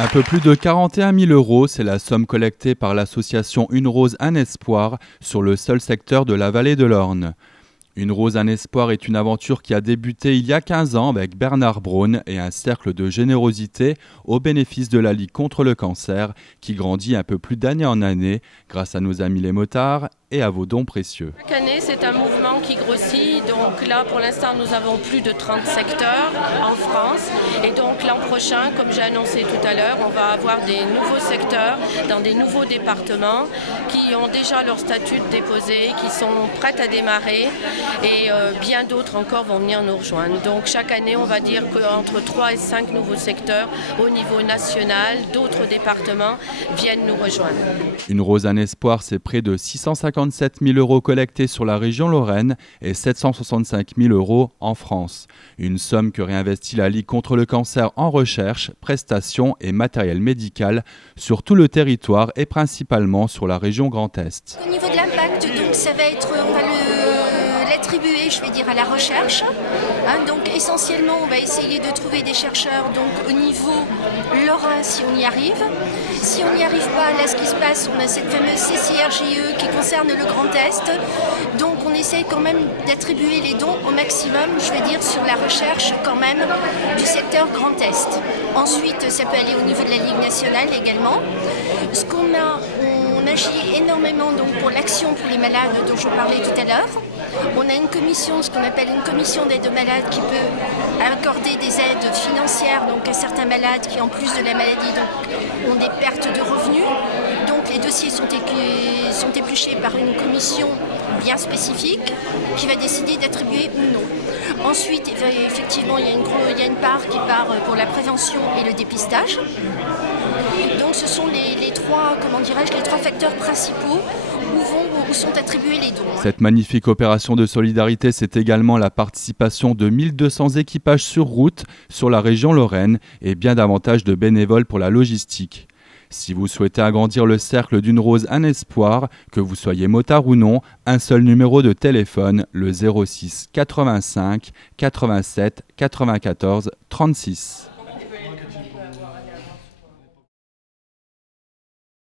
Un peu plus de 41 000 €, c'est la somme collectée par l'association Une Rose, un Espoir sur le seul secteur de la vallée de l'Orne. Une Rose, un Espoir est une aventure qui a débuté il y a 15 ans avec Bernard Braun et un cercle de générosité au bénéfice de la Ligue contre le cancer qui grandit un peu plus d'année en année grâce à nos amis les motards et à vos dons précieux. Chaque année, c'est un mouvement qui grossit. Donc là, pour l'instant, nous avons plus de 30 secteurs en France. Et donc l'an prochain, comme j'ai annoncé tout à l'heure, on va avoir des nouveaux secteurs dans des nouveaux départements qui ont déjà leur statut déposé, qui sont prêts à démarrer. Et bien d'autres encore vont venir nous rejoindre. Donc chaque année, on va dire qu'entre 3 et 5 nouveaux secteurs au niveau national, d'autres départements viennent nous rejoindre. Une Rose, un Espoir, c'est près de 657 000 € collectés sur la région Lorraine et 765 000 € en France. Une somme que réinvestit la Ligue contre le cancer en recherche, prestations et matériel médical sur tout le territoire et principalement sur la région Grand Est. Au niveau de l'impact, donc ça va être, on va l'attribuer, je vais dire, à la recherche. Donc essentiellement, on va essayer de trouver des chercheurs donc, au niveau lorrain si on y arrive. Si on n'y arrive pas, là ce qui se passe, on a cette fameuse CCRJE qui concerne le Grand Est. Donc on essaye quand même d'attribuer les dons au maximum, je vais dire, sur la recherche quand même du secteur Grand Est. Ensuite, ça peut aller au niveau de la Ligue nationale également. Ce qu'on a, on agit énormément donc, pour l'action pour les malades dont je parlais tout à l'heure. On a une commission, ce qu'on appelle une commission d'aide aux malades qui peut accorder des aides financières donc, à certains malades qui en plus de la maladie donc, ont des pertes de revenus. Donc les dossiers sont épluchés par une commission bien spécifique qui va décider d'attribuer ou non. Ensuite, effectivement, il y a une part qui part pour la prévention et le dépistage. Donc ce sont les trois facteurs principaux où sont attribués les dons. Cette magnifique opération de solidarité, c'est également la participation de 1200 équipages sur route sur la région Lorraine et bien davantage de bénévoles pour la logistique. Si vous souhaitez agrandir le cercle d'Une Rose, un Espoir, que vous soyez motard ou non, un seul numéro de téléphone, le 06 85 87 94 36.